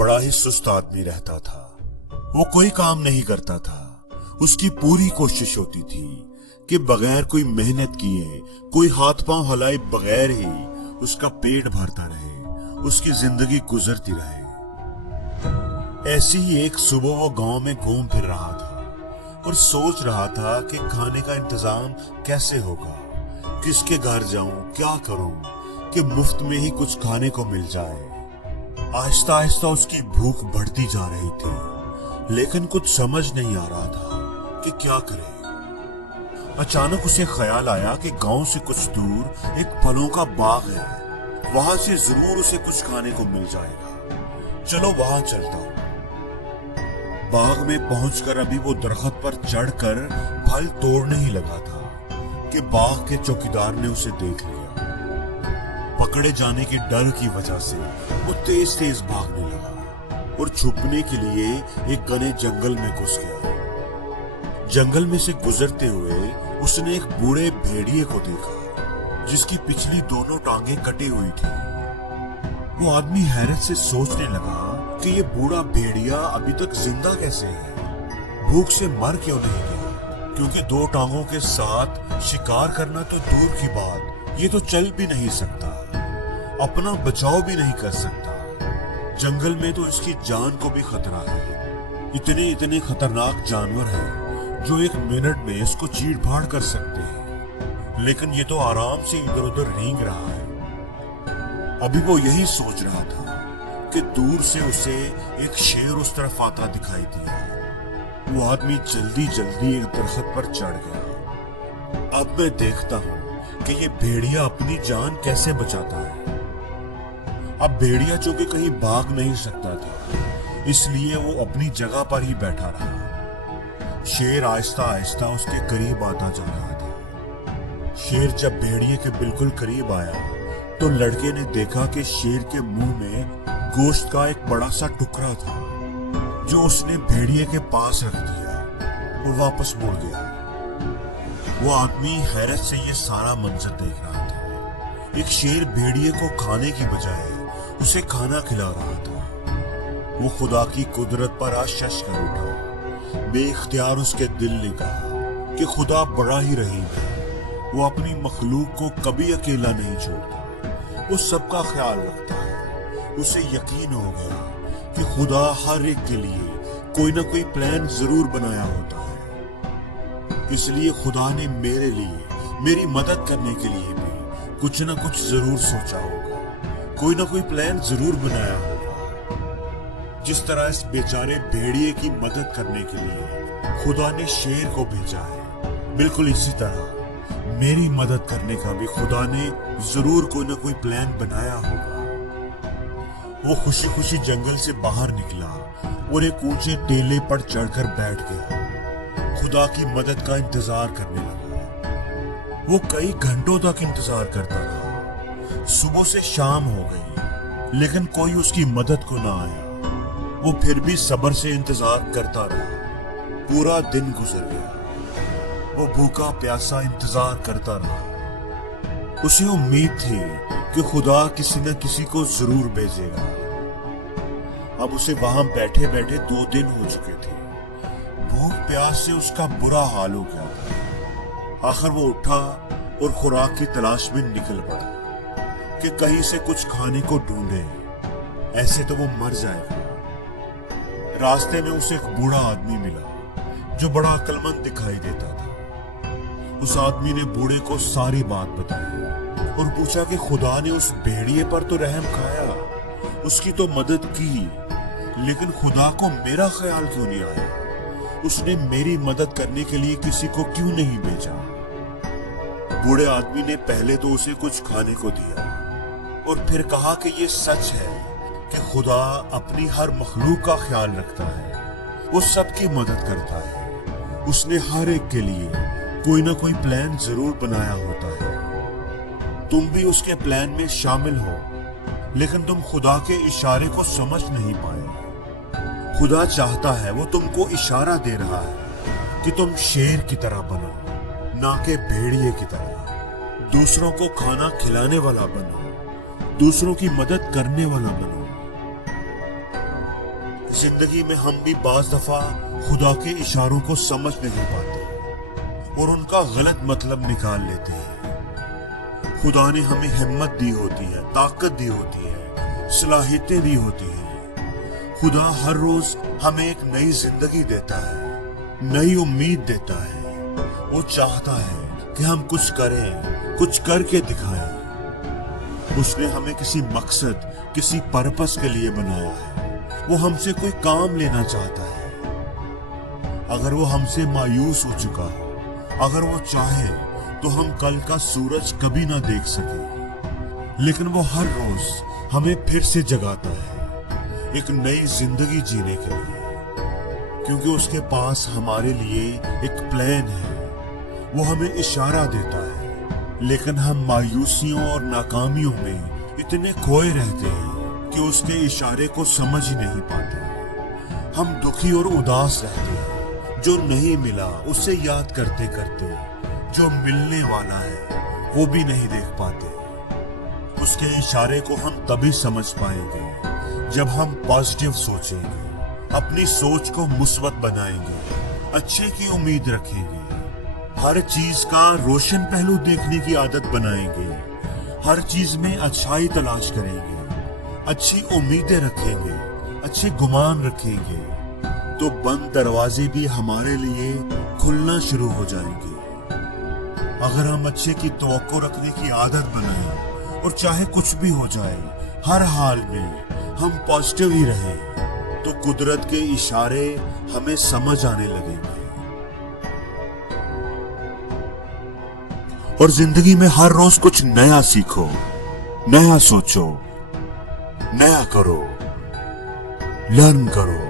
बड़ा ही सुस्त आदमी रहता था। वो कोई काम नहीं करता था। उसकी पूरी कोशिश होती थी कि बगैर कोई मेहनत किए, कोई हाथ पांव हलाए बगैर ही उसका पेट भरता रहे, उसकी जिंदगी गुजरती रहे। ऐसी ही एक सुबह वो गांव में घूम फिर रहा था और सोच रहा था कि खाने का इंतजाम कैसे होगा, किसके घर जाऊं, क्या करूं कि मुफ्त में ही कुछ खाने को मिल जाए। आहिस्ता आहिस्ता उसकी भूख बढ़ती जा रही थी, लेकिन कुछ समझ नहीं आ रहा था कि क्या करे। अचानक उसे ख्याल आया कि गांव से कुछ दूर एक फलों का बाग है, वहां से जरूर उसे कुछ खाने को मिल जाएगा। चलो वहां चलता हूं। बाग में पहुंचकर अभी वो दरख्त पर चढ़कर फल तोड़ने ही लगा था कि बाग के चौकीदार ने उसे देख लिया। पकड़े जाने के डर की वजह से वो तेज तेज भागने लगा और छुपने के लिए एक घने जंगल में घुस गया। जंगल में से गुजरते हुए उसने एक बूढ़े भेड़िए को देखा जिसकी पिछली दोनों टांगे कटी हुई थी। वो आदमी हैरत से सोचने लगा कि ये बूढ़ा भेड़िया अभी तक जिंदा कैसे है, भूख से मर क्यों नहीं गया, क्योंकि दो टांगों के साथ शिकार करना तो दूर की बात, ये तो चल भी नहीं सकता, अपना बचाव भी नहीं कर सकता। जंगल में तो इसकी जान को भी खतरा है। इतने इतने खतरनाक जानवर हैं जो एक मिनट में इसको चीड़ फाड़ कर सकते हैं, लेकिन ये तो आराम से इधर उधर रेंग रहा है। अभी वो यही सोच रहा था कि दूर से उसे एक शेर उस तरफ आता दिखाई दिया। वो आदमी जल्दी जल्दी एक दरख्त पर चढ़ गया। अब मैं देखता हूं कि ये भेड़िया अपनी जान कैसे बचाता है। अब भेड़िया चूंकि कहीं भाग नहीं सकता था, इसलिए वो अपनी जगह पर ही बैठा रहा। शेर आहिस्ता आहिस्ता उसके करीब आता जा रहा था। शेर जब भेड़िए के बिल्कुल करीब आया तो लड़के ने देखा कि शेर के मुंह में गोश्त का एक बड़ा सा टुकड़ा था जो उसने भेड़िए के पास रख दिया और वापस मुड़ गया। वो आदमी हैरत से ये सारा मंजर देख रहा था। एक शेर भेड़िए को खाने की बजाय उसे खाना खिला रहा था। वो खुदा की कुदरत पर आश्चर्य कर उठा। बेइख्तियार उसके दिल ने कहा कि खुदा बड़ा ही रहीम है, वो अपनी मखलूक को कभी अकेला नहीं छोड़ता, वो सबका ख्याल रखता है। उसे यकीन हो गया कि खुदा हर एक के लिए कोई ना कोई प्लान जरूर बनाया होता है, इसलिए खुदा ने मेरे लिए, मेरी मदद करने के लिए भी कुछ ना कुछ जरूर सोचा होगा, कोई ना कोई प्लान जरूर बनाया होगा। जिस तरह इस बेचारे भेड़िए की मदद करने के लिए खुदा ने शेर को भेजा है, बिल्कुल इसी तरह मेरी मदद करने का भी खुदा ने जरूर कोई ना कोई प्लान बनाया होगा। वो खुशी खुशी जंगल से बाहर निकला और एक ऊंचे टेले पर चढ़कर बैठ गया। खुदा की मदद का इंतजार करने लगा। वो कई घंटों तक इंतजार करता रहा। सुबह से शाम हो गई, लेकिन कोई उसकी मदद को ना आया। वो फिर भी सब्र से इंतजार करता रहा। पूरा दिन गुजर गया। वो भूखा प्यासा इंतजार करता रहा। उसे उम्मीद थी कि खुदा किसी न किसी को जरूर भेजेगा। अब उसे वहां बैठे बैठे 2 दिन हो चुके थे। भूख प्यास से उसका बुरा हाल हो गया था। आखिर वो उठा और खुराक की तलाश में निकल पड़ा कि कहीं से कुछ खाने को ढूंढे, ऐसे तो वो मर जाएगा। रास्ते में उसे एक बूढ़ा आदमी मिला जो बड़ा अक्लमंद दिखाई देता था। उस आदमी ने बूढ़े को सारी बात बताई और पूछा कि खुदा ने उस भेड़िए पर तो रहम खाया, उसकी तो मदद की, लेकिन खुदा को मेरा ख्याल क्यों नहीं आया? उसने मेरी मदद करने के लिए किसी को क्यों नहीं भेजा? बूढ़े आदमी ने पहले तो उसे कुछ खाने को दिया और फिर कहा कि ये सच है कि खुदा अपनी हर मखलूक का ख्याल रखता है, वो सबकी मदद करता है। उसने हर एक के लिए कोई ना कोई प्लान जरूर बनाया होता है। तुम भी उसके प्लान में शामिल हो, लेकिन तुम खुदा के इशारे को समझ नहीं पाए। खुदा चाहता है, वो तुमको इशारा दे रहा है कि तुम शेर की तरह बनो, ना कि भेड़िए की तरह। दूसरों को खाना खिलाने वाला बनो, दूसरों की मदद करने वाला बनो। जिंदगी में हम भी बाज दफा खुदा के इशारों को समझ नहीं पाते और उनका गलत मतलब निकाल लेते हैं। खुदा ने हमें हिम्मत दी होती है, ताकत दी होती है, सलाहियतें दी होती हैं। खुदा हर रोज हमें एक नई जिंदगी देता है, नई उम्मीद देता है। वो चाहता है कि हम कुछ करें, कुछ करके दिखाएं। उसने हमें किसी मकसद, किसी पर्पस के लिए बनाया है। वो हमसे कोई काम लेना चाहता है। अगर वो हमसे मायूस हो चुका हो, अगर वो चाहे तो हम कल का सूरज कभी ना देख सके, लेकिन वो हर रोज हमें फिर से जगाता है एक नई जिंदगी जीने के लिए, क्योंकि उसके पास हमारे लिए एक प्लान है। वो हमें इशारा देता है, लेकिन हम मायूसियों और नाकामियों में इतने खोए रहते हैं कि उसके इशारे को समझ ही नहीं पाते। हम दुखी और उदास रहते हैं। जो नहीं मिला उसे याद करते करते जो मिलने वाला है वो भी नहीं देख पाते। उसके इशारे को हम तभी समझ पाएंगे जब हम पॉजिटिव सोचेंगे, अपनी सोच को मुस्बत बनाएंगे, अच्छे की उम्मीद रखेंगे, हर चीज का रोशन पहलू देखने की आदत बनाएंगे, हर चीज में अच्छाई तलाश करेंगे, अच्छी उम्मीदें रखेंगे, अच्छे गुमान रखेंगे, तो बंद दरवाजे भी हमारे लिए खुलना शुरू हो जाएंगे। अगर हम अच्छे की तवक्को रखने की आदत बनाएं और चाहे कुछ भी हो जाए, हर हाल में हम पॉजिटिव ही रहें, तो कुदरत के इशारे हमें समझ आने लगेंगे। और जिंदगी में हर रोज कुछ नया सीखो, नया सोचो, नया करो, लर्न करो।